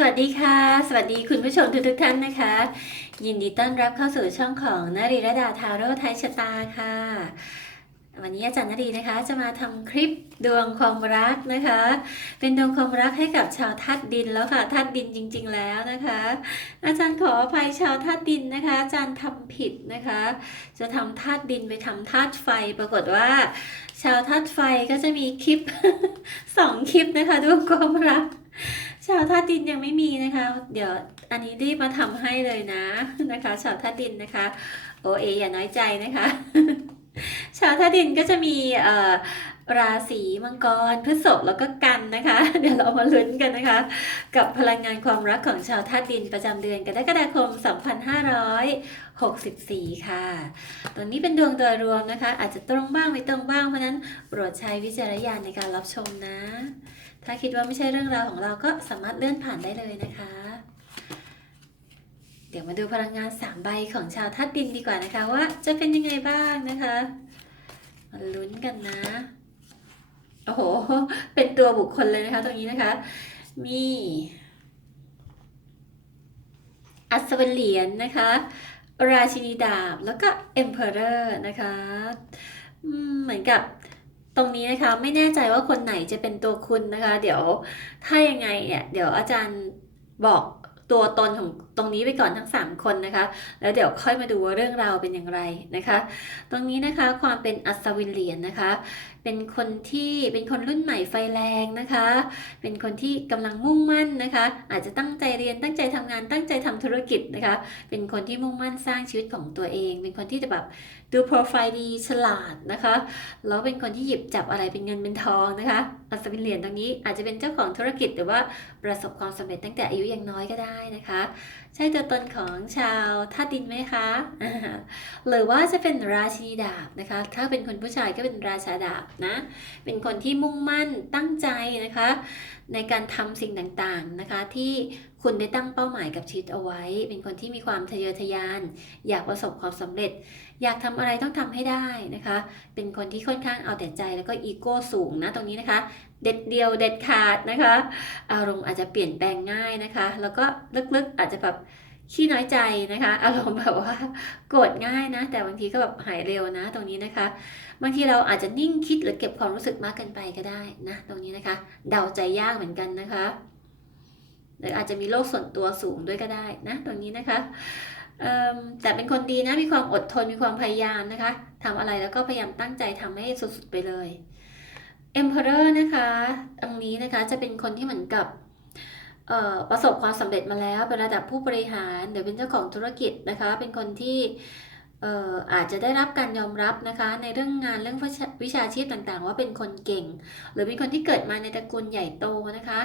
สวัสดีค่ะ สวัสดีคุณผู้ชมทุกทท่านนะคะ ยินดีต้อนรับเข้าสู่ช่องของนารีระดาทาโร่ไทยชะตาค่ะ วันนี้อาจารย์นารีนะคะจะมาทำคลิปดวงความรักนะคะ เป็นดวงความรักให้กับชาวธาตุดินแล้วค่ะธาตุดินจริง ๆ แล้วนะคะ อาจารย์ขออภัยชาวธาตุดินนะคะ อาจารย์ทำผิดนะคะ จะทำธาตุดินไปทำธาตุไฟ ปรากฏว่าชาวธาตุไฟก็จะมีคลิปสองคลิปนะคะดวงความรัก ชาวธาตุดินยังไม่มีนะคะ เดี๋ยวอันนี้รีบมาทำให้เลยนะนะคะ ชาวธาตุดินนะคะ โอเออย่าน้อยใจนะคะ ชาวธาตุดินก็จะมีเอ่อราศีมังกรพฤษภแล้วก็กันนะคะ เดี๋ยวเรามาลุ้นกันนะคะ กับพลังงานความรักของชาวธาตุดินประจำเดือนกรกฎาคม 2564 ค่ะ ตรงนี้เป็นดวงโดยรวมนะคะ อาจจะตรงบ้างไม่ตรงบ้างเพราะฉะนั้นโปรดใช้วิจารณญาณในการรับชมนะ ถ้าคิดว่าไม่ใช่เรื่องราวของเราก็สามารถเลื่อนผ่านได้เลยนะคะ เดี๋ยวมาดูพลังงาน 3 ใบของชาวธาตุดินดีกว่านะคะว่าจะเป็นยังไงบ้างนะคะมาลุ้นกันนะ โอ้โห เป็นตัวบุคคลเลยนะคะตรงนี้นะคะ มีอัศวเหรียญนะคะ ราชินีดาบ แล้วก็ Emperor นะคะ เหมือนกับ ตรงนี้นะคะไม่แน่ใจว่าคนไหนจะเป็นตัวคุณนะคะ เดี๋ยวถ้ายังไงเนี่ยเดี๋ยวอาจารย์บอกตัวตนของตรงนี้ไปก่อนทั้ง 3 คนนะคะ แล้วเดี๋ยวค่อยมาดูว่าเรื่องราวเป็นอย่างไรนะคะ ตรงนี้นะคะความเป็นอัศวินเหรียญนะคะ เป็นคนที่เป็นคนรุ่นใหม่ไฟแรงนะคะ เป็นคนที่กำลังมุ่งมั่นนะคะ อาจจะตั้งใจเรียนตั้งใจทำงานตั้งใจทำธุรกิจนะคะ เป็นคนที่มุ่งมั่นสร้างชีวิตของตัวเอง เป็นคนที่จะแบบดูโปรไฟล์ดีฉลาดนะคะ แล้วเป็นคนที่หยิบจับอะไรเป็นเงินเป็นทองนะคะอัศวินเหรียญตรงนี้อาจจะเป็นเจ้าของธุรกิจหรือว่าประสบความสำเร็จตั้งแต่อายุยังน้อยก็ได้นะคะใช่ตัวตนของชาวธาตุดินไหมคะ หรือว่าจะเป็นราชินีดาบนะคะ ถ้าเป็นคนผู้ชายก็เป็นราชาดาบนะ เป็นคนที่มุ่งมั่นตั้งใจนะคะ ในการทำสิ่งต่างๆนะคะ ที่คุณได้ตั้งเป้าหมายกับชีวิตเอาไว้ เป็นคนที่มีความทะเยอทะยาน อยากประสบความสำเร็จ อยากทำอะไรต้องทำให้ได้นะคะ เป็นคนที่ค่อนข้างเอาแต่ใจแล้วก็อีโก้สูงนะตรงนี้นะคะเด็ดเดียวเด็ดขาดนะคะ อารมณ์อาจจะเปลี่ยนแปลงง่ายนะคะ แล้วก็ลึกๆอาจจะแบบขี้น้อยใจนะคะ อารมณ์แบบว่าโกรธง่ายนะ แต่บางทีก็แบบหายเร็วนะ ตรงนี้นะคะ บางทีเราอาจจะนิ่งคิดหรือเก็บความรู้สึกมากเกินไปก็ได้นะ ตรงนี้นะคะ เดาใจยากเหมือนกันนะคะหรืออาจจะมีโลกส่วนตัวสูงด้วยก็ได้นะ ตรงนี้นะคะแต่เป็นคนดีนะมีความอดทนมีความพยายามนะคะทำอะไรแล้วก็พยายามตั้งใจทำให้สุดๆไปเลย Emperor นะคะตรงนี้นะคะจะเป็นคนที่เหมือนกับประสบความสำเร็จมาแล้วเป็นระดับผู้บริหารหรือเป็นเจ้าของธุรกิจนะคะ เป็นคนที่อาจจะได้รับการยอมรับนะคะ ในเรื่องงานเรื่องวิชาชีพต่างๆ ว่าเป็นคนเก่ง หรือเป็นคนที่เกิดมาในตระกูลใหญ่โตนะคะ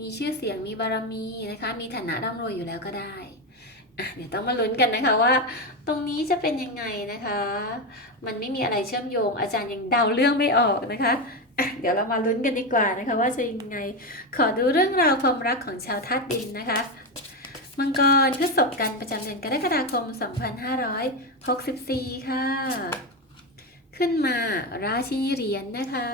มีชื่อเสียงมีบารมีนะคะ มีฐานะร่ำรวยอยู่แล้วก็ได้ เดี๋ยวต้องมาลุ้นกันนะคะว่า ตรงนี้จะเป็นยังไงนะคะ มันไม่มีอะไรเชื่อมโยง อาจารย์ยังเดาเรื่องไม่ออกนะคะเดี๋ยวเรามาลุ้นกันดีกว่านะคะ ว่าจะยังไง ขอดูเรื่องราวความรักของชาวธาตุดินนะคะ มังกรพฤษภกันประจำเดือนกรกฎาคม 2564 ค่ะ ขึ้นมาราชินีเหรียญนะคะ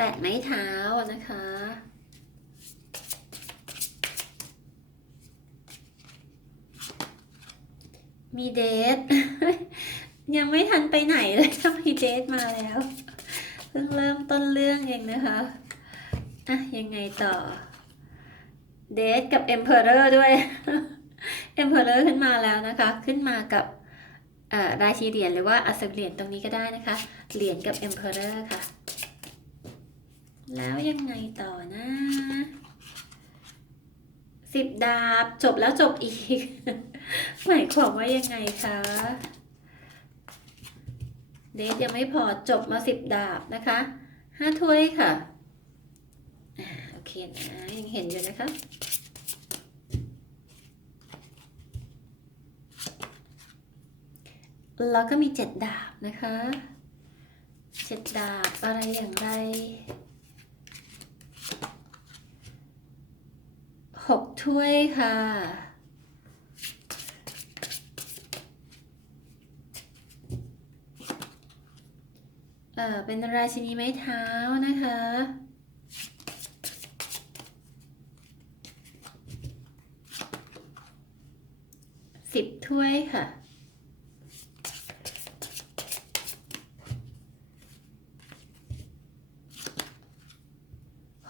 แปะไม้เท้านะคะ มีเดท ยังไม่ทันไปไหนเลยก็มีเดทมาแล้ว เพิ่งเริ่มต้นเรื่องเองนะคะ อะ ยังไงต่อ เดทกับ Emperor ด้วย Emperor ขึ้นมาแล้วนะคะ ขึ้นมากับอ่าราชีเหรียญหรือว่าอัศเหรียญตรงนี้ก็ได้นะคะ เหรียญกับ Emperor ค่ะ แล้วยังไงต่อนะสิบดาบจบแล้วจบอีก หมายความว่ายังไงคะเดทยังไม่พอจบมาสิบดาบนะคะห้าถ้วยค่ะโอเคนะยังเห็นอยู่นะคะแล้วก็มีเจ็ดดาบนะคะเจ็ดดาบอะไรอย่างไร หกถ้วยค่ะเเออเป็นราชินีไม้เท้านะคะ สิบถ้วยค่ะ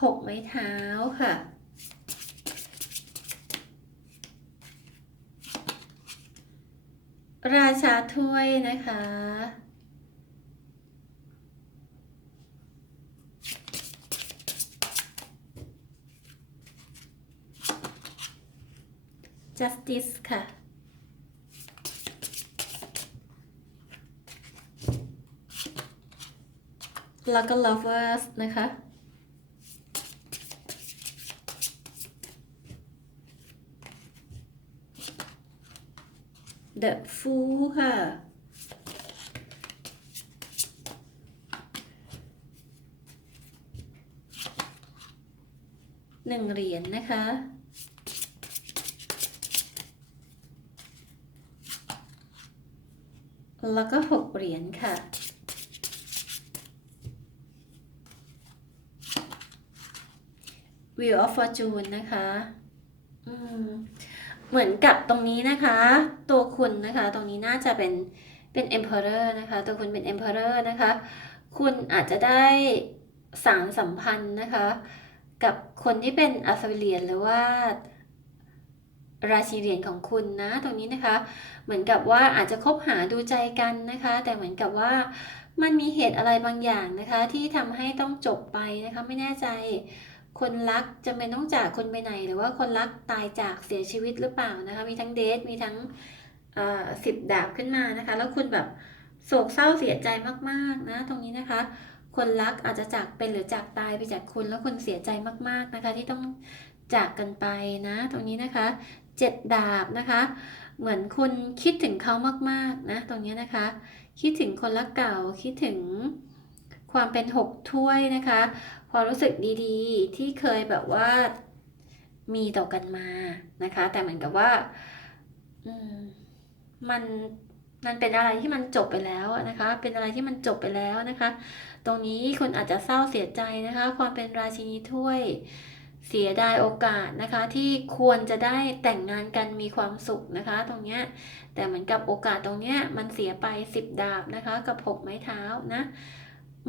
หกไม้เท้าค่ะ ราชาถ้วยนะคะ justice ค่ะ แล้วก็ lovers นะคะ the fool ค่ะหนึ่งเหรียญนะคะ แล้วก็หกเหรียญค่ะ Wheel of Fortune นะคะ อืม เหมือนกับตรงนี้นะคะ ตัวคุณนะคะ ตรงนี้น่าจะเป็นเป็น Emperor นะคะ ตัวคุณเป็น Emperor นะคะ คุณอาจจะได้สารสัมพันธ์นะคะ กับคนที่เป็นอัศวิเหรียญหรือว่าราชีเหรียญของคุณนะตรงนี้นะคะ เหมือนกับว่าอาจจะคบหาดูใจกันนะคะ แต่เหมือนกับว่ามันมีเหตุอะไรบางอย่างนะคะ ที่ทำให้ต้องจบไปนะคะไม่แน่ใจ คนรักจะเป็นต้องจากคนไปไหน หรือว่าคนรักตายจากเสียชีวิตหรือเปล่านะคะ มีทั้งเดทมีทั้งสิบดาบขึ้นมานะคะ แล้วคุณแบบโศกเศร้าเสียใจมากๆนะตรงนี้นะคะ คนรักอาจจะจากเป็นหรือจากตายไปจากคุณแล้วคุณเสียใจมากๆนะคะ ที่ต้องจากกันไปนะ ตรงนี้นะคะเจ็ดดาบนะคะ เหมือนคุณคิดถึงเขามากๆนะตรงนี้นะคะ คิดถึงคนรักเก่าคิดถึงความเป็นหกถ้วยนะคะ ความรู้สึกดีๆ ที่เคยแบบว่ามีต่อกันมานะคะ แต่เหมือนกับว่าอืมมันมันเป็นอะไรที่มันจบไปแล้วนะคะ เป็นอะไรที่มันจบไปแล้วนะคะ ตรงนี้คุณอาจจะเศร้าเสียใจนะคะ ความเป็นราชินีถ้วยเสียดายโอกาสนะคะ ที่ควรจะได้แต่งงานกันมีความสุขนะคะ ตรงเนี้ยแต่เหมือนกับโอกาสตรงเนี้ยมันเสียไปสิบดาบนะคะ กับหกไม้เท้านะ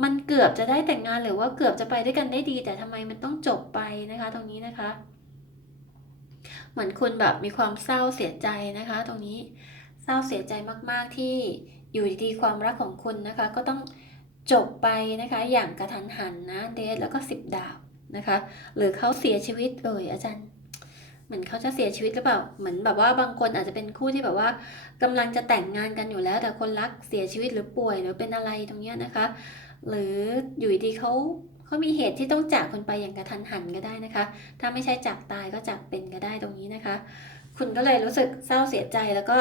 มันเกือบจะได้แต่งงานหรือว่าเกือบจะไปด้วยกันได้ดี แต่ทำไมมันต้องจบไปนะคะ ตรงนี้นะคะ เหมือนคุณแบบมีความเศร้าเสียใจนะคะ ตรงนี้เศร้าเสียใจมาก ๆที่อยู่ดีๆความรักของคุณนะคะ ก็ต้องจบไปนะคะ อย่างกระทันหันนะเดทแล้วก็สิบดาบนะคะ หรือเขาเสียชีวิตเลยอาจารย์เหมือนเขาจะเสียชีวิตหรือเปล่า เหมือนแบบว่าบางคนอาจจะเป็นคู่ที่แบบว่ากำลังจะแต่งงานกันอยู่แล้ว แต่คนรักเสียชีวิตหรือป่วยหรือเป็นอะไรตรงเนี้ยนะคะ หรืออยู่ดีเขาเขามีเหตุที่ต้องจากคนไปอย่างกระทันหันก็ได้นะคะ ถ้าไม่ใช่จากตายก็จากเป็นก็ได้ตรงนี้นะคะ คุณก็เลยรู้สึกเศร้าเสียใจแล้วก็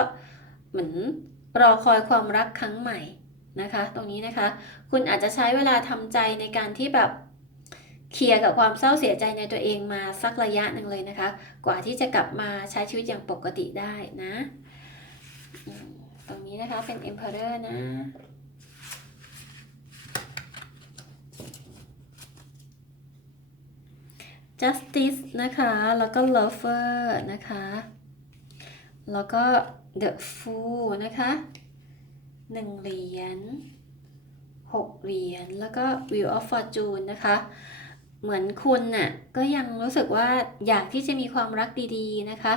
เหมือนรอคอยความรักครั้งใหม่นะคะ ตรงนี้นะคะ คุณอาจจะใช้เวลาทำใจในการที่แบบเคลียร์กับความเศร้าเสียใจในตัวเองมาสักระยะหนึ่งเลยนะคะ กว่าที่จะกลับมาใช้ชีวิตอย่างปกติได้นะ ตรงนี้นะคะเป็น Emperor นะ justice นะคะ แล้วก็ lover นะคะ แล้วก็ the fool นะคะหนึ่งเหรียญหกเหรียญ แล้วก็ wheel of fortune นะคะ เหมือนคุณน่ะ ก็ยังรู้สึกว่าอยากที่จะมีความรักดีๆนะคะ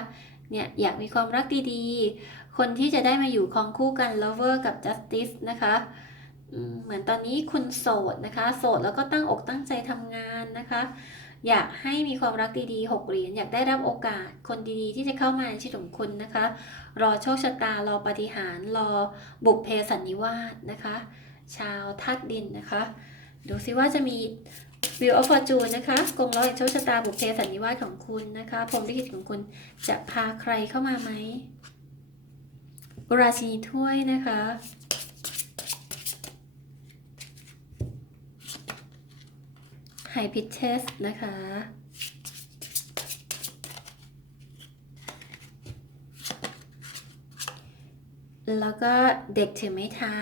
เนี่ย อยากมีความรักดีๆ คนที่จะได้มาอยู่คองคู่กัน lover กับ justice นะคะเหมือนตอนนี้คุณโสดนะคะ โสดแล้วก็ตั้งอกตั้งใจทำงานนะคะ อยากให้มีความรักดีๆ 6 เหรียญอยากได้รับโอกาสคนดีๆ ที่จะเข้ามาในชีวิตของคุณนะคะ รอโชคชะตารอปฏิหารรอบุพเพสันนิวาสนะคะ ชาวธาตุดินนะคะ ดูซิว่าจะมี Wheel of Fortune นะคะกงล้อแห่งโชคชะตาบุพเพสันนิวาสของคุณนะคะพรมลิขิตของคุณจะพาใครเข้ามาไหมราชินีถ้วยนะคะ ไฮพิชเชสนะคะ แล้วก็เด็กถือไม้เท้า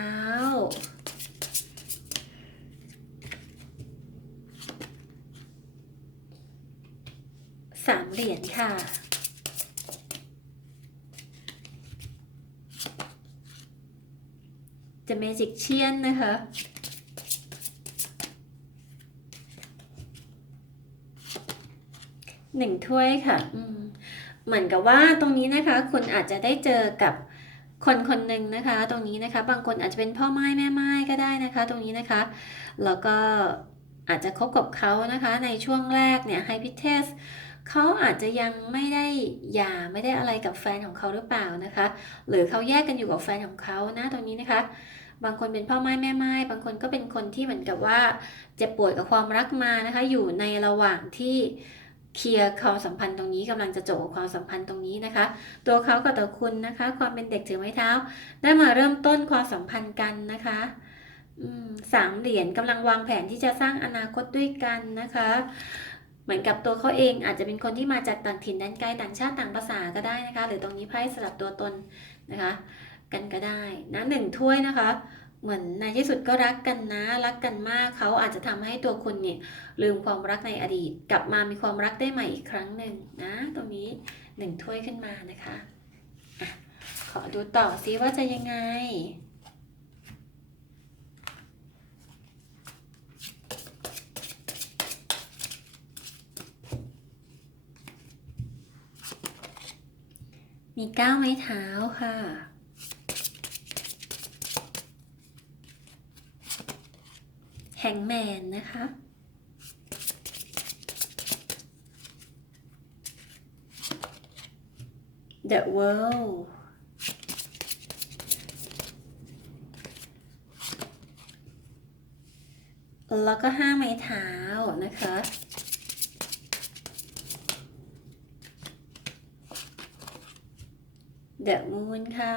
สามเหรียญค่ะจะเมจิกเชียนนะคะ หนึ่งถ้วยค่ะอืมเหมือนกับว่าตรงนี้นะคะ คุณอาจจะได้เจอกับคนคนหนึ่งนะคะ ตรงนี้นะคะ บางคนอาจจะเป็นพ่อไม้แม่ไม้ก็ได้นะคะ ตรงนี้นะคะ แล้วก็อาจจะคบกับเขานะคะ ในช่วงแรกเนี่ยไฮพิเทสเขาอาจจะยังไม่ได้หย่าไม่ได้อะไรกับแฟนของเขาหรือเปล่านะคะ หรือเขาแยกกันอยู่กับแฟนของเขานะตรงนี้นะคะ บางคนเป็นพ่อไม้แม่ไม้บางคนก็เป็นคนที่เหมือนกับว่าเจ็บปวดกับความรักมานะคะ อยู่ในระหว่างที่ เคลียร์ความสัมพันธ์ตรงนี้กำลังจะจบความสัมพันธ์ตรงนี้นะคะ ตัวเขากับตัวคุณนะคะ ความเป็นเด็กถือไม้เท้า ได้มาเริ่มต้นความสัมพันธ์กันนะคะสามเหรียญกำลังวางแผนที่จะสร้างอนาคตด้วยกันนะคะ เหมือนกับตัวเขาเองอาจจะเป็นคนที่มาจากต่างถิ่นแดนไกลต่างชาติต่างภาษาก็ได้นะคะ หรือตรงนี้ไพ่สลับตัวตนนะคะ กันก็ได้นะหนึ่งถ้วยนะคะ เหมือนในที่สุดก็รักกันนะ รักกันมากเขาอาจจะทำให้ตัวคุณเนี่ยลืมความรักในอดีต กลับมามีความรักได้ใหม่อีกครั้งหนึ่งนะ ตรงนี้หนึ่งถ้วยขึ้นมานะคะอะขอดูต่อซิว่าจะยังไงมีก้าวไม้เท้าค่ะ แฮงแมนนะคะ The World แล้วก็ห้าไม้เท้านะคะ The Moon ค่ะ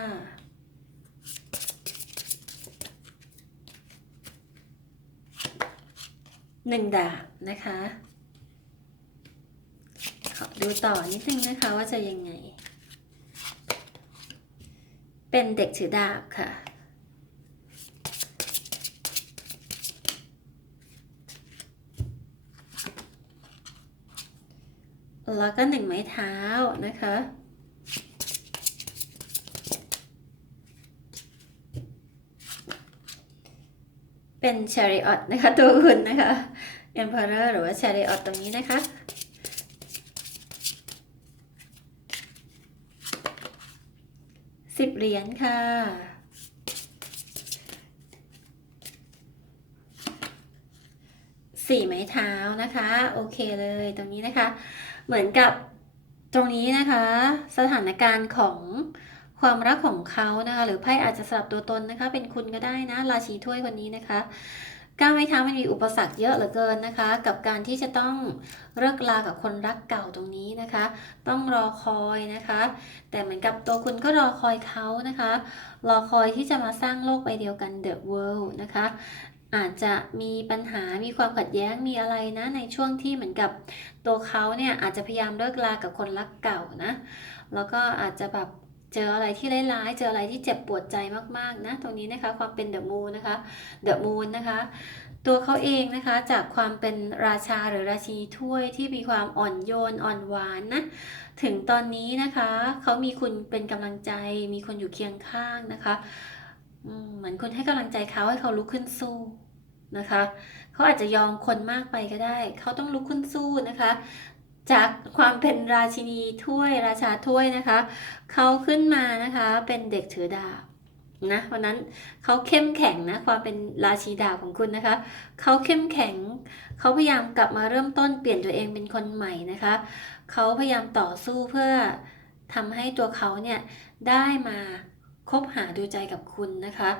หนึ่งดาบนะคะขอดูต่อนิดนึงนะคะว่าจะยังไง เป็นเด็กถือดาบค่ะ แล้วก็หนึ่งไม้เท้านะคะ เป็น chariot นะคะ ตัวคุณนะคะ emperor หรือว่า chariot ตรงนี้นะคะสิบเหรียญค่ะสี่ไม้เท้านะคะ โอเคเลยตรงนี้นะคะ เหมือนกับตรงนี้นะคะ สถานการณ์ของ ความรักของเขานะคะ หรือไพ่อาจจะสลับตัวตนนะคะ เป็นคุณก็ได้นะ ราชีถ้วยคนนี้นะคะก้าวไม้เท้ามันมีอุปสรรคเยอะเหลือเกินนะคะ กับการที่จะต้องเลิกลากับคนรักเก่าตรงนี้นะคะ ต้องรอคอยนะคะ แต่เหมือนกับตัวคุณก็รอคอยเขานะคะ รอคอยที่จะมาสร้างโลกใบเดียวกัน The World นะคะ อาจจะมีปัญหามีความขัดแย้งมีอะไรนะในช่วงที่เหมือนกับตัวเขาเนี่ยอาจจะพยายามเลิกลากับคนรักเก่านะแล้วก็อาจจะแบบ เจออะไรที่ร้ายๆ เจออะไรที่เจ็บปวดใจมากๆนะ ตรงนี้นะคะความเป็นเดอะมูนนะคะ เดอะมูนนะคะ ตัวเขาเองนะคะจากความเป็นราชาหรือราชีถ้วยที่มีความอ่อนโยนอ่อนหวานนะ ถึงตอนนี้นะคะเขามีคุณเป็นกำลังใจ มีคนอยู่เคียงข้างนะคะเหมือนคุณให้กำลังใจเขาให้เขาลุกขึ้นสู้นะคะ เขาอาจจะยอมคนมากไปก็ได้ เขาต้องลุกขึ้นสู้นะคะ จากความเป็นราชินีถ้วยราชาถ้วยนะคะ เขาขึ้นมานะคะเป็นเด็กถือดาบนะวันนั้นเขาเข้มแข็งนะความเป็นราชีดาบของคุณนะคะ เขาเข้มแข็ง เขาพยายามกลับมาเริ่มต้นเปลี่ยนตัวเองเป็นคนใหม่นะคะ เขาพยายามต่อสู้เพื่อทำให้ตัวเขาเนี่ยได้มาคบหาดูใจกับคุณนะคะ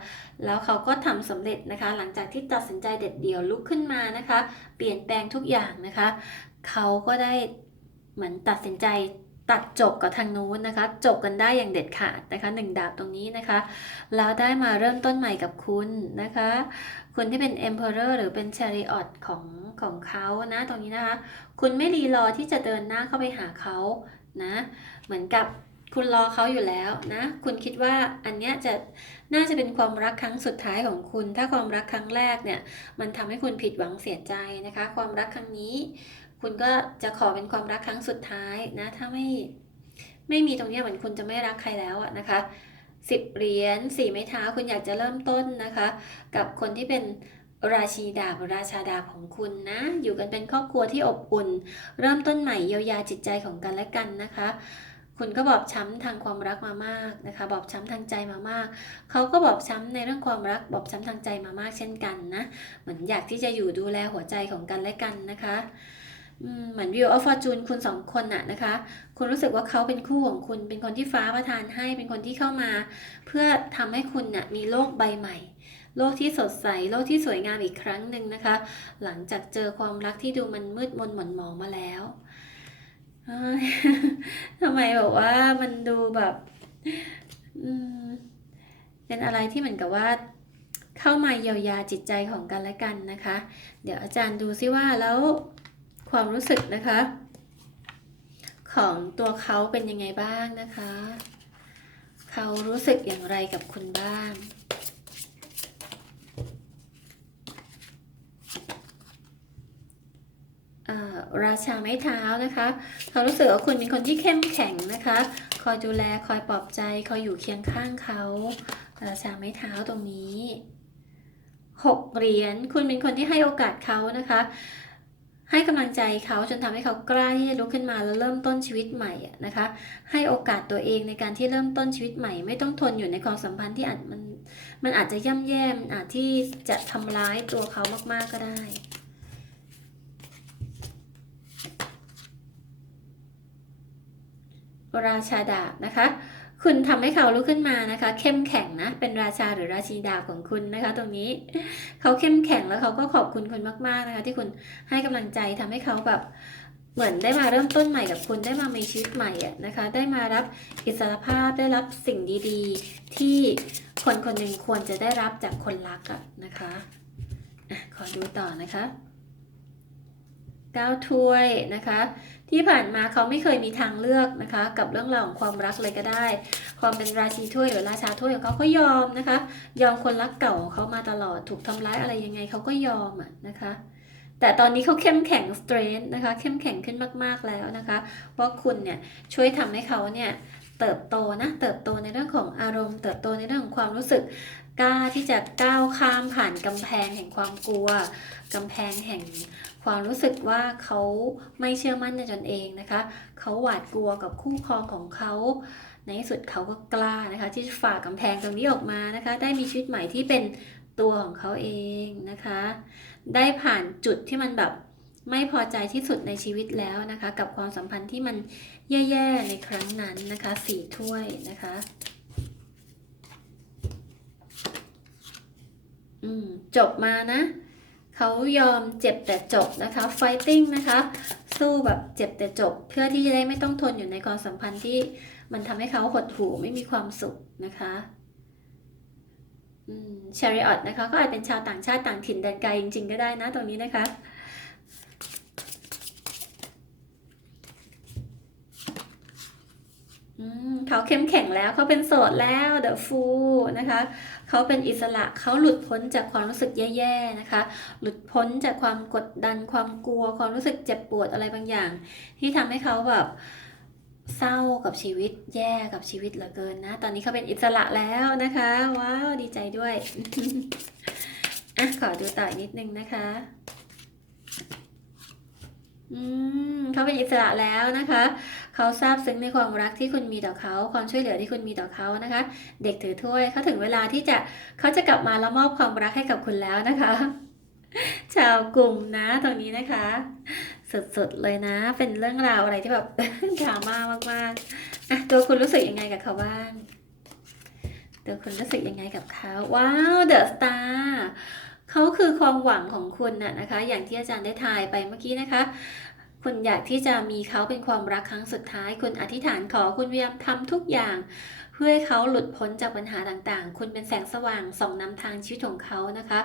แล้วเขาก็ทำสำเร็จนะคะ หลังจากที่ตัดสินใจเด็ดเดี่ยวลุกขึ้นมานะคะ เปลี่ยนแปลงทุกอย่างนะคะ เขาก็ได้เหมือนตัดสินใจตัดจบกับทางนู้นนะคะ จบกันได้อย่างเด็ดขาดนะคะหนึ่งดาบตรงนี้นะคะ แล้วได้มาเริ่มต้นใหม่กับคุณนะคะ คุณที่เป็น Emperor หรือเป็น Chariot ของของเขานะตรงนี้นะคะ คุณไม่รีรอที่จะเดินหน้าเข้าไปหาเขานะ เหมือนกับคุณรอเขาอยู่แล้วนะ คุณคิดว่าอันเนี้ยจะน่าจะเป็นความรักครั้งสุดท้ายของคุณ ถ้าความรักครั้งแรกเนี่ย มันทำให้คุณผิดหวังเสียใจนะคะ ความรักครั้งนี้ คุณก็จะขอเป็นความรักครั้งสุดท้ายนะ ถ้าไม่ไม่มีตรงนี้เหมือนคุณจะไม่รักใครแล้วอะนะคะสิบเหรียญสี่ไม้เท้าคุณอยากจะเริ่มต้นนะคะ กับคนที่เป็นราชีดาบราชาดาบของคุณนะ อยู่กันเป็นครอบครัวที่อบอุ่น เริ่มต้นใหม่เยียวยาจิตใจของกันและกันนะคะ คุณก็บอบช้ำทางความรักมามากนะคะ บอบช้ำทางใจมามาก เขาก็บอบช้ำในเรื่องความรัก บอบช้ำทางใจมามากเช่นกันนะ เหมือนอยากที่จะอยู่ดูแลหัวใจของกันและกันนะคะ เหมือนวิวออฟฟอร์จูนคุณสองคนน่ะนะคะ คุณรู้สึกว่าเขาเป็นคู่ของคุณ เป็นคนที่ฟ้าประทานให้ เป็นคนที่เข้ามา เพื่อทำให้คุณน่ะมีโลกใบใหม่ โลกที่สดใส โลกที่สวยงามอีกครั้งหนึ่งนะคะ หลังจากเจอความรักที่ดูมันมืดมนหม่นหมองมาแล้วทำไมแบบว่ามันดูแบบเป็นอะไรที่เหมือนกับว่าเข้ามาเยียวยาจิตใจของกันและกันนะคะ เดี๋ยวอาจารย์ดูซิว่าแล้ว ความรู้สึกนะคะ ของตัวเขาเป็นยังไงบ้างนะคะ เขารู้สึกอย่างไรกับคุณบ้างราชาไม้เท้านะคะเขารู้สึกว่าคุณเป็นคนที่เข้มแข็งนะคะ คอยดูแลคอยปลอบใจ คอยอยู่เคียงข้างเขาราชาไม้เท้าตรงนี้หกเหรียญคุณเป็นคนที่ให้โอกาสเขานะคะ ให้กำลังใจเขาจนทำให้เขากล้าที่จะลุกขึ้นมาแล้วเริ่มต้นชีวิตใหม่นะคะ ให้โอกาสตัวเองในการที่เริ่มต้นชีวิตใหม่ ไม่ต้องทนอยู่ในความสัมพันธ์ที่อาจมันมันอาจจะย่ำแย่มันอาจที่จะทำร้ายตัวเขามากๆก็ได้ราชาดาบนะคะ คุณทำให้เขาลุกขึ้นมานะคะ เข้มแข็งนะ เป็นราชาหรือราชีดาของคุณนะคะ ตรงนี้เขาเข้มแข็งแล้วเขาก็ขอบคุณคุณมากๆนะคะ ที่คุณให้กำลังใจทำให้เขาแบบเหมือนได้มาเริ่มต้นใหม่กับคุณได้มามีชีวิตใหม่อะนะคะ ได้มารับอิสรภาพได้รับสิ่งดีๆ ที่คนคนหนึ่งควรจะได้รับจากคนรักอะนะคะอะขอดูต่อนะคะ เก้าถ้วยนะคะ ที่ผ่านมาเขาไม่เคยมีทางเลือกนะคะ กับเรื่องราวของความรักเลยก็ได้ ความเป็นราชีถ้วยหรือราชาถ้วยของเขาเขายอมนะคะ ยอมคนรักเก่าของเขามาตลอดถูกทำร้ายอะไรยังไงเขาก็ยอมอะนะคะ แต่ตอนนี้เขาเข้มแข็งสเตรนท์นะคะ เข้มแข็งขึ้นมากๆแล้วนะคะเพราคุณเนี่ยช่วยทำให้เขาเนี่ยเติบโตนะเติบโตในเรื่องของอารมณ์ เติบโตในเรื่องของความรู้สึกกล้าที่จะก้าวข้ามผ่านกำแพงแห่งความกลัวกำแพงแห่ง ความรู้สึกว่าเขาไม่เชื่อมั่นในตนเองนะคะ เขาหวาดกลัวกับคู่ครองของเขา ในที่สุดเขาก็กล้านะคะ ที่จะฝ่ากำแพงตรงนี้ออกมานะคะ ได้มีชีวิตใหม่ที่เป็นตัวของเขาเองนะคะ ได้ผ่านจุดที่มันแบบไม่พอใจที่สุดในชีวิตแล้วนะคะ กับความสัมพันธ์ที่มันแย่ๆในครั้งนั้นนะคะสี่ถ้วยนะคะอืมจบมานะ เขายอมเจ็บแต่จบนะคะ fighting นะคะ สู้แบบเจ็บแต่จบ เพื่อที่จะได้ไม่ต้องทนอยู่ในความสัมพันธ์ที่มันทำให้เขาหดหู่ไม่มีความสุขนะคะอืม chariot นะคะก็อาจเป็นชาวต่างชาติต่างถิ่นแดนไกลจริง ๆ ก็ได้นะตรงนี้นะคะอืมเขาเข้มแข็งแล้วเขาเป็นโสดแล้ว The Fool นะคะ เขาเป็นอิสระเขาหลุดพ้นจากความรู้สึกแย่ๆนะคะ หลุดพ้นจากความกดดันความกลัว ความรู้สึกเจ็บปวดอะไรบางอย่าง ที่ทำให้เขาแบบเศร้ากับชีวิตแย่กับชีวิตเหลือเกินนะ ตอนนี้เขาเป็นอิสระแล้วนะคะ ว้าว ดีใจด้วยอะขอดูต่อนิดนึงนะคะอืมเขาเป็นอิสระแล้วนะคะ เขาซาบซึ้งในความรักที่คุณมีต่อเขา ความช่วยเหลือที่คุณมีต่อเขานะคะ เด็กถือถ้วยเขาถึงเวลาที่จะเขาจะกลับมาแล้วมอบความรักให้กับคุณแล้วนะคะ ชาวกลุ่มนะตรงนี้นะคะ สุดๆเลยนะ เป็นเรื่องราวอะไรที่แบบดราม่ามากๆอะตัวคุณรู้สึกยังไงกับเขาบ้างตัวคุณรู้สึกยังไงกับเขาว้าวเดอะสตาร์เขาคือความหวังของคุณน่ะนะคะ อย่างที่อาจารย์ได้ทายไปเมื่อกี้นะคะ คุณอยากที่จะมีเขาเป็นความรักครั้งสุดท้าย คุณอธิษฐานขอคุณพยายามทำทุกอย่าง เพื่อให้เขาหลุดพ้นจากปัญหาต่างๆ คุณเป็นแสงสว่างส่องนำทางชีวิตของเขานะคะ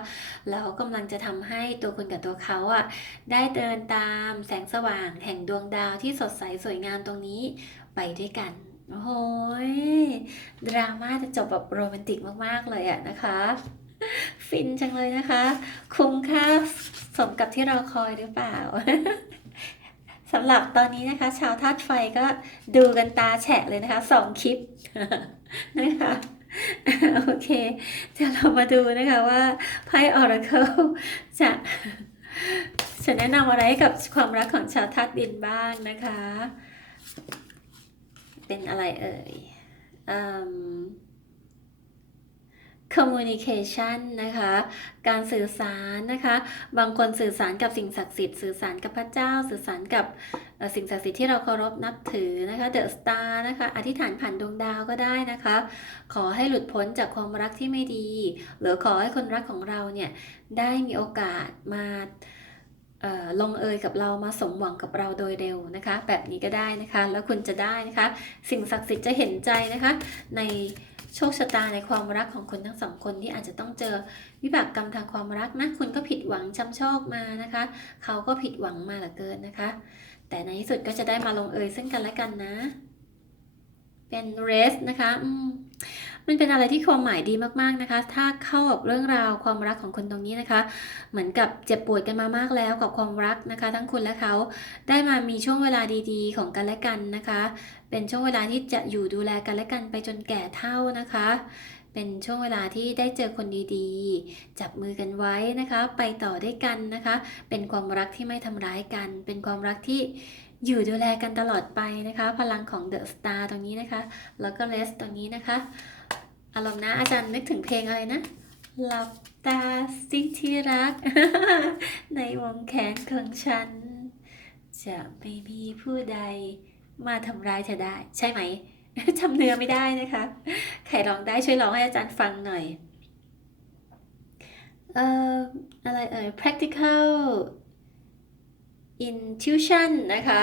แล้วเขากำลังจะทำให้ตัวคุณกับตัวเขาอะได้เดินตามแสงสว่างแห่งดวงดาวที่สดใสสวยงามตรงนี้ไปด้วยกันโอ้โหดราม่าจะจบแบบโรแมนติกมากๆเลยอะนะคะ ฟินจังเลยนะคะ คุ้มค่าสมกับที่เราคอยหรือเปล่า สำหรับตอนนี้นะคะ ชาวธาตุไฟก็ดูกันตาแฉะเลยนะคะสองคลิปนะคะโอเคจะเรามาดูนะคะว่าไพ่ Oracle จะจะแนะนำอะไรให้กับความรักของชาวธาตุดินบ้างนะคะ เป็นอะไรเอ่ยอืม communication นะคะ การสื่อสารนะคะ บางคนสื่อสารกับสิ่งศักดิ์สิทธิ์ สื่อสารกับพระเจ้า สื่อสารกับสิ่งศักดิ์สิทธิ์ที่เราเคารพนับถือนะคะ the star นะคะ อธิษฐานผ่านดวงดาวก็ได้นะคะ ขอให้หลุดพ้นจากความรักที่ไม่ดี หรือขอให้คนรักของเราเนี่ย ได้มีโอกาสมา ลงเอยกับเรามาสมหวังกับเราโดยเร็วนะคะ แบบนี้ก็ได้นะคะ แล้วคุณจะได้นะคะ สิ่งศักดิ์สิทธิ์จะเห็นใจนะคะ ในโชคชะตาในความรักของคุณทั้งสองคนที่อาจจะต้องเจอวิบากกรรมทางความรักนะคุณก็ผิดหวังช้ำชอกมานะคะ เขาก็ผิดหวังมาเหลือเกินนะคะ แต่ในที่สุดก็จะได้มาลงเอยซึ่งกันและกันนะ เป็นเรสนะคะอื มันเป็นอะไรที่ความหมายดีมากๆนะคะ ถ้าเข้ากับเรื่องราวความรักของคนตรงนี้นะคะ เหมือนกับเจ็บปวดกันมามากแล้วกับความรักนะคะ ทั้งคุณและเขาได้มามีช่วงเวลาดีๆ ของกันและกันนะคะ เป็นช่วงเวลาที่จะอยู่ดูแลกันและกันไปจนแก่เท่านะคะ เป็นช่วงเวลาที่ได้เจอคนดีๆ จับมือกันไว้นะคะ ไปต่อได้วยกันนะคะ เป็นความรักที่ไม่ทำร้ายกัน เป็นความรักที่อยู่ดูแลกันตลอดไปนะคะ พลังของเดอะสตาร์ตรงนี้นะคะ แล้วก็เลสตรงนี้นะคะ อารมณ์นะอาจารย์นึกถึงเพลงอะไรนะหลับตาสิที่รัก ในวงแขนของฉัน จะไม่มีผู้ใดมาทำร้ายเธอได้ ใช่ไหมจำเนื้อไม่ได้นะคะ ใครร้องได้ช่วยร้องให้อาจารย์ฟังหน่อย เอ่ออะไรเอ่ย practical intuition นะคะ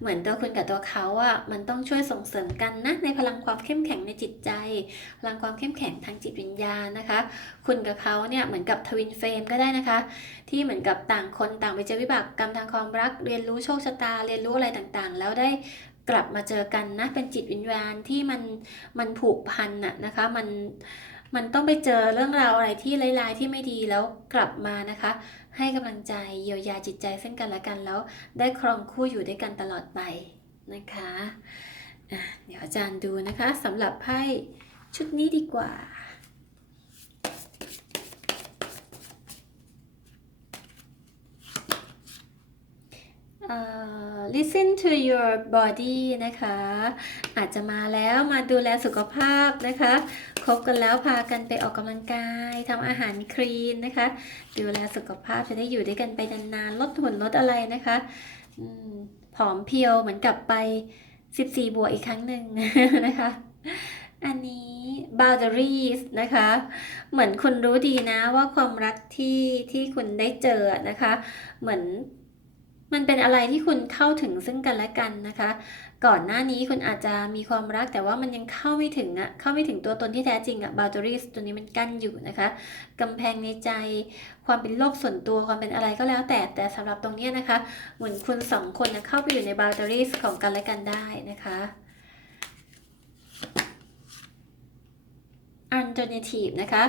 เหมือนตัวคุณกับตัวเขาอะมันต้องช่วยส่งเสริมกันนะในพลังความเข้มแข็งในจิตใจ พลังความเข้มแข็งทางจิตวิญญาณนะคะ คุณกับเขาเนี่ยเหมือนกับทวินเฟรมก็ได้นะคะ ที่เหมือนกับต่างคนต่างไปเจอวิบากกรรมทางความรัก เรียนรู้โชคชะตา เรียนรู้อะไรต่างๆ แล้วได้กลับมาเจอกันนะ เป็นจิตวิญญาณที่มันมันผูกพันน่ะนะคะ มันมันต้องไปเจอเรื่องราวอะไรที่ร้ายๆที่ไม่ดีแล้วกลับมานะคะ ให้กำลังใจเยียวยาจิตใจซึ่งกันและกันแล้วได้ครองคู่อยู่ด้วยกันตลอดไปนะคะะเดี๋ยวอาจารย์ดูนะคะสำหรับไพ่ชุดนี้ดีกว่าเอ่อ listen to your body นะคะ อาจจะมาแล้วมาดูแลสุขภาพนะคะ คบกันแล้วพากันไปออกกำลังกายทำอาหารคลีนนะคะดูแลสุขภาพจะได้อยู่ด้วยกันไปนานๆลดหุ่นลดอะไรนะคะอผอมเพียวเหมือนกลับไป 14 บวกอีกครั้งหนึ่งนะคะ อันนี้ boundaries นะคะ เหมือนคุณรู้ดีนะว่าความรักที่ที่คุณได้เจอนะคะ เหมือนมันเป็นอะไรที่คุณเข้าถึงซึ่งกันและกันนะคะ ก่อนหน้านี้คุณอาจจะมีความรักแต่ว่ามันยังเข้าไม่ถึงอะเข้าไม่ถึงตัวตนที่แท้จริงอะ boundaries ตัวนี้มันกั้นอยู่นะคะกำแพงในใจ ความเป็นโลกส่วนตัวความเป็นอะไรก็แล้วแต่แต่สำหรับตรงนี้นะคะ เหมือนคุณสองคนนะเข้าไปอยู่ใน boundaries ของกันและกันได้นะคะ alternative นะคะ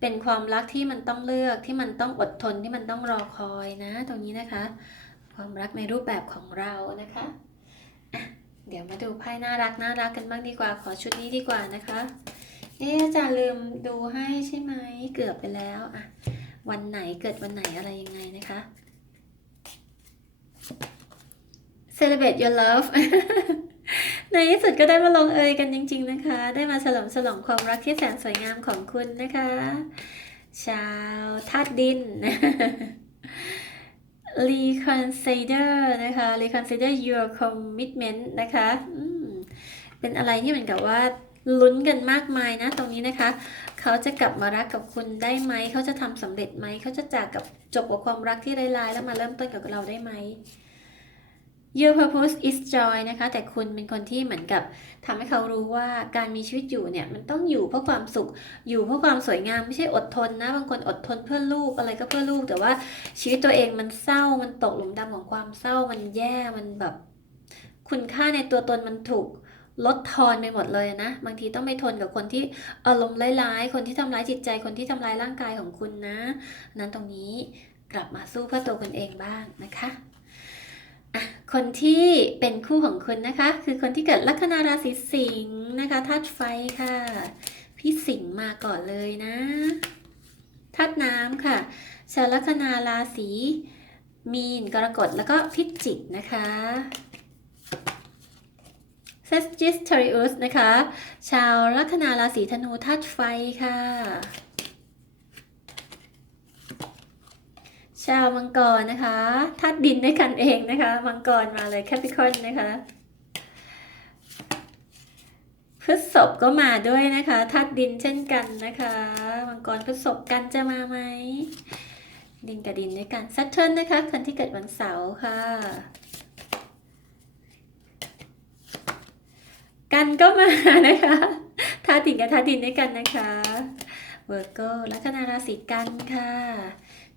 เป็นความรักที่มันต้องเลือกที่มันต้องอดทนที่มันต้องรอคอยนะ ตรงนี้นะคะ ความรักในรูปแบบของเรานะคะ เดี๋ยวมาดูไพ่น่ารักน่ารักกันบ้างดีกว่า ขอชุดนี้ดีกว่านะคะ เอ๊อาจารย์ลืมดูให้ใช่ไหม เกือบไปแล้วอะวันไหนเกิดวันไหนอะไรยังไงนะคะ celebrate your love ในที่สุดก็ได้มาลงเอยกันจริง ๆนะคะ ได้มาฉลองฉลองความรักที่แสนสวยงามของคุณนะคะ ชาวธาตุดิน reconsider นะคะ reconsider your commitment นะคะเป็นอะไรที่เหมือนกับว่าลุ้นกันมากมายนะตรงนี้นะคะ เขาจะกลับมารักกับคุณได้ไหม เขาจะทำสำเร็จไหม เขาจะจากกับจบกับความรักที่ร้ายๆแล้วมาเริ่มต้นกับเราได้ไหม Your purpose is joy นะคะ แต่คุณเป็นคนที่เหมือนกับทำให้เขารู้ว่าการมีชีวิตอยู่เนี่ย มันต้องอยู่เพื่อความสุข อยู่เพื่อความสวยงาม ไม่ใช่อดทนนะ บางคนอดทนเพื่อลูกอะไรก็เพื่อลูก แต่ว่าชีวิตตัวเองมันเศร้า มันตกหลุมดำของความเศร้า มันแย่ มันแบบ คุณค่าในตัวตนมันถูกลดทอนไปหมดเลยนะ บางทีต้องไปทนกับคนที่อารมณ์ร้ายๆ คนที่ทำร้ายจิตใจ คนที่ทำร้ายร่างกายของคุณนะ นั้นตรงนี้กลับมาสู้เพื่อตัวคุณเองบ้างนะคะอะ คนที่เป็นคู่ของคุณนะคะ คือคนที่เกิดลัคนาราศีสิงห์นะคะธาตุไฟค่ะ พี่สิงห์มาก่อนเลยนะธาตุน้ำค่ะ ชาวลัคนาราศีมีนกรกฎแล้วก็พิจิกนะคะเซสจิสเทริอุสนะคะ ชาวลัคนาราศีธนูธาตุไฟค่ะ ชาวมังกรนะคะธาตุดินด้วยกันเองนะคะ มังกรมาเลยแคปิคอนนะคะพฤษภก็มาด้วยนะคะธาตุดินเช่นกันนะคะมังกรพฤษภกันจะมาไหมดินกับดินด้วยกันสัตเทิร์นนะคะ คนที่เกิดวันเสาร์ค่ะ กันก็มานะคะธาตุดินกับธาตุดินด้วยกันนะคะเวอร์โกลัคนาราศีกันค่ะ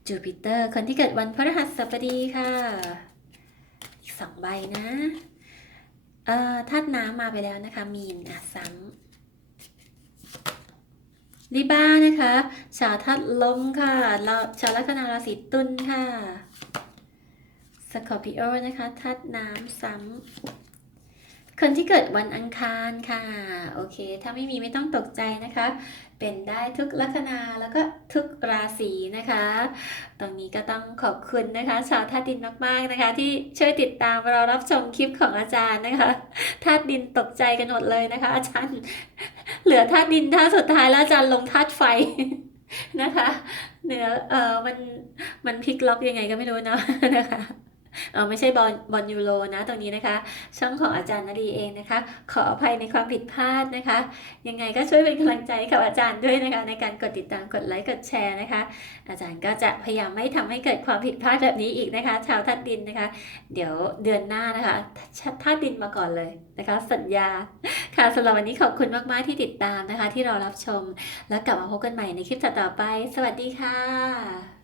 จูปิเตอร์ คนที่เกิดวันพฤหัสบดีค่ะ อีกสองใบนะ เอ่อธาตุน้ำมาไปแล้วนะคะ มีนอะซ้ำลิบ้านะคะ ชาวธาตุลมค่ะแล้วชาวลัคนาราศีตุลค่ะสคอร์ปิโอนะคะธาตุน้ำซ้ำคนที่เกิดวันอังคารค่ะ โอเค ถ้าไม่มีไม่ต้องตกใจนะคะ เป็นได้ทุกลัคนาแล้วก็ทุกราศีนะคะ ตรงนี้ก็ต้องขอบคุณนะคะ ชาวธาตุดินมากๆนะคะ ที่ช่วยติดตามเรารับชมคลิปของอาจารย์นะคะธาตุดินตกใจกันหมดเลยนะคะ อาจารย์ เหลือธาตุดินธาตุสุดท้ายแล้วอาจารย์ลงธาตุไฟนะคะเหนือเออมันมันพลิกล็อกยังไงก็ไม่รู้เนาะนะคะ เออไม่ใช่บอลบอลยูโรนะตรงนี้นะคะ ช่องของอาจารย์นดีเองนะคะ ขออภัยในความผิดพลาดนะคะ ยังไงก็ช่วยเป็นกำลังใจกับอาจารย์ด้วยนะคะ ในการกดติดตามกดไลค์กดแชร์นะคะ อาจารย์ก็จะพยายามไม่ทำให้เกิดความผิดพลาดแบบนี้อีกนะคะ ชาวธาตุดินนะคะ เดี๋ยวเดือนหน้านะคะธาตุดินมาก่อนเลยนะคะ สัญญาค่ะสำหรับวันนี้ขอบคุณมากๆที่ติดตามนะคะ ที่เรารับชม แล้วกลับมาพบกันใหม่ในคลิปต่อๆไป สวัสดีค่ะ